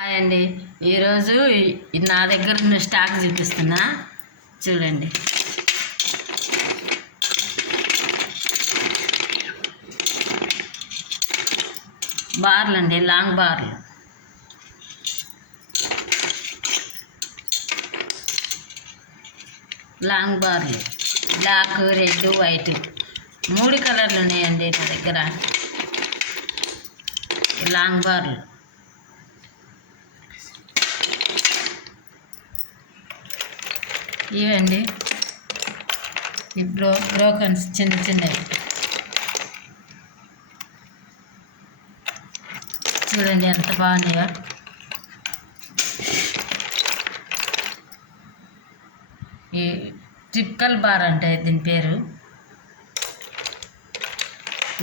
Hi అండి. ఈరోజు నా దగ్గర ఉన్న స్టాక్ చూపిస్తున్నా, చూడండి. బార్లు అండి, లాంగ్ బార్లు. బ్లాక్, రెడ్, వైట్ 3 కలర్లు ఉన్నాయండి నా దగ్గర. లాంగ్ బార్లు ఇవండి, ఈ బ్రోకన్స్ చిన్నవి చూడండి ఎంత బాగున్నాయో. ఈ ట్రిప్కల్ బార్ అంటే దీని పేరు.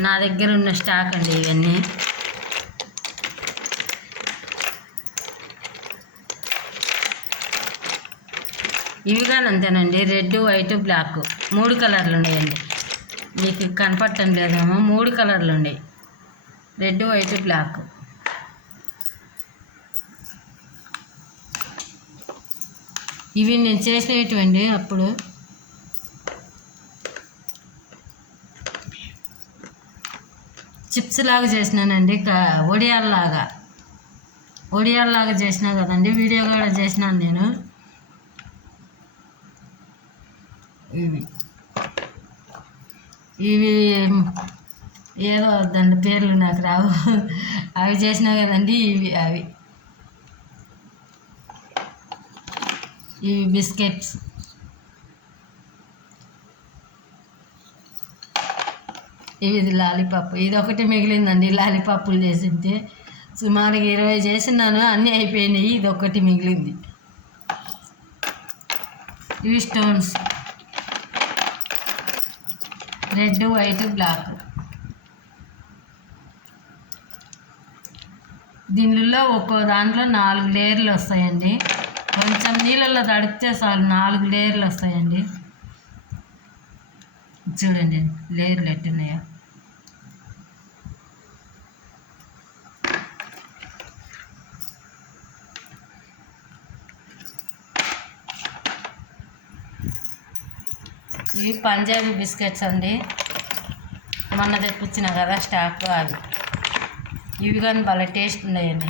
నా దగ్గర ఉన్న స్టాక్ అండి ఇవన్నీ. ఇవి కానీ అంతేనండి, రెడ్, వైట్, బ్లాక్ 3 కలర్లు ఉన్నాయండి. మీకు కనపడటం లేదేమో, 3 కలర్లు ఉన్నాయి, రెడ్, వైట్, బ్లాక్. ఇవి నేను చేసినటువంటి అప్పుడు చిప్స్ లాగా చేసినానండి, ఒడియాల్లాగా చేసినా కదండి, వీడియో కూడా చేసినాను నేను. ఇవి ఏదో దాని పేర్లు నాకు రావు, అవి చేసినా కదండి. ఇవి బిస్కెట్స్. ఇది లాలీపాప్. ఇది ఒకటి మిగిలిందండి, లాలీపాపులు చేసింటే. సుమారుగా 20 చేసినాను, అన్నీ అయిపోయినాయి, ఇది ఒకటి మిగిలింది. ఇవి స్టోన్స్, రెడ్, వైట్, బ్లాక్. దీనిలో ఒక్కో దాంట్లో 4 లేయర్లు వస్తాయండి. కొంచెం నీళ్ళల్లో తడిపితే చాలు 4 లేయర్లు వస్తాయండి. చూడండి లేయర్లు ఎట్టున్నాయో. ఇవి పంజాబీ బిస్కెట్స్ అండి, మొన్న తెప్పించిన కదా స్టాక్ అవి. ఇవి కానీ భలే టేస్ట్ ఉన్నాయండి.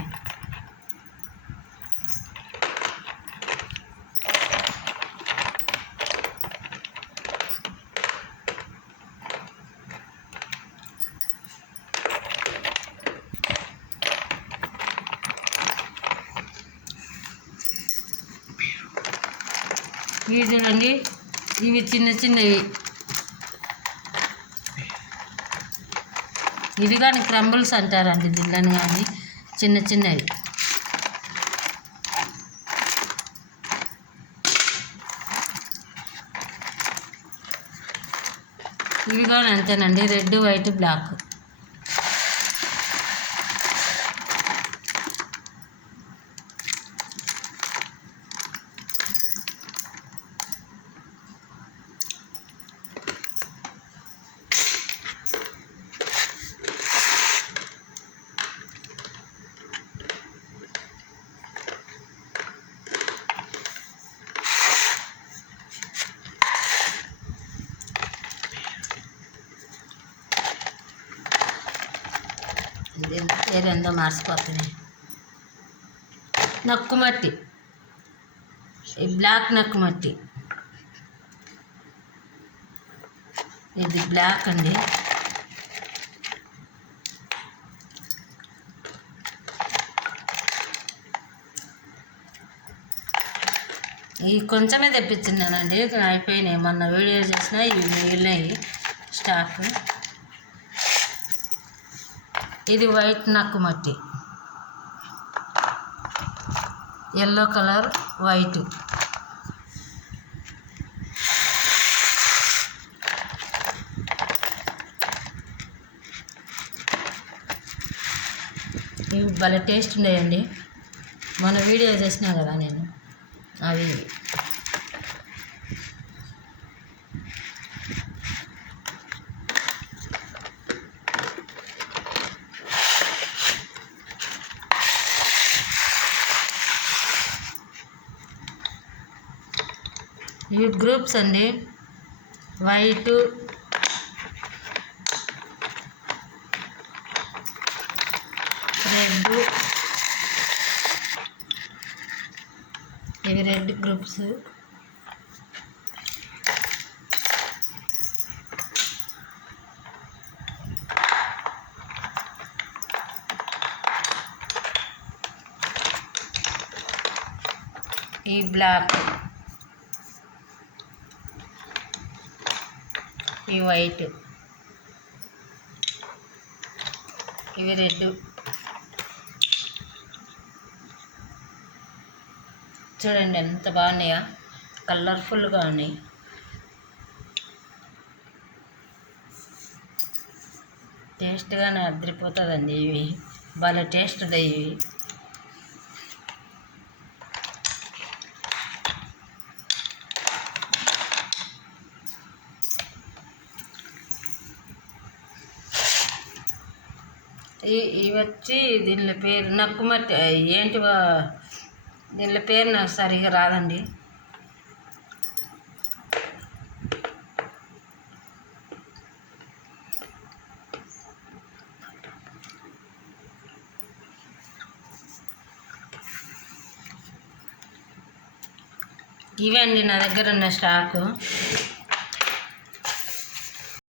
ఇవి చూడండి, ఇవి చిన్నవి. ఇవి కానీ క్రంబుల్స్ అంటారండి దీళ్ళని, కానీ చిన్నవి. ఇవి కానీ అంతేనండి, రెడ్, వైట్, బ్లాక్. పేరెందో మార్చిపోతున్నాయి. నక్కుమట్టి, ఈ బ్లాక్ నక్కుమట్టి. ఇది బ్లాక్ అండి. ఇవి కొంచెమే తెప్పించినానండి, అయిపోయినాయి. మొన్న వీడియో చేసినా ఇవి మిగిలినాయి స్టాక్. ఇది వైట్ నక్కుమట్టి, ఎల్లో కలర్, వైట్. ఇవి భలే టేస్ట్ ఉన్నాయండి, మొన్న వీడియో చేసినా కదా నేను అవి. ఇవి గ్రూప్స్ అండి, వైటు, రెడ్, ఇవి రెడ్ గ్రూప్స్. ఈ బ్లాక్, ఈ వైట్, ఇవి రెడ్. చూడండి ఎంత బాగున్నాయా, కలర్ఫుల్గా ఉన్నాయి. టేస్ట్గానే అదిరిపోతుందండి, ఇవి భలే టేస్ట్ ఇవి. ఇవి వచ్చి దీనిలో పేరు నక్కుమట్టి ఏంటి, దీనిలో పేరు నాకు సరిగా రాదండి. ఇవే అండి నా దగ్గర ఉన్న స్టాకు.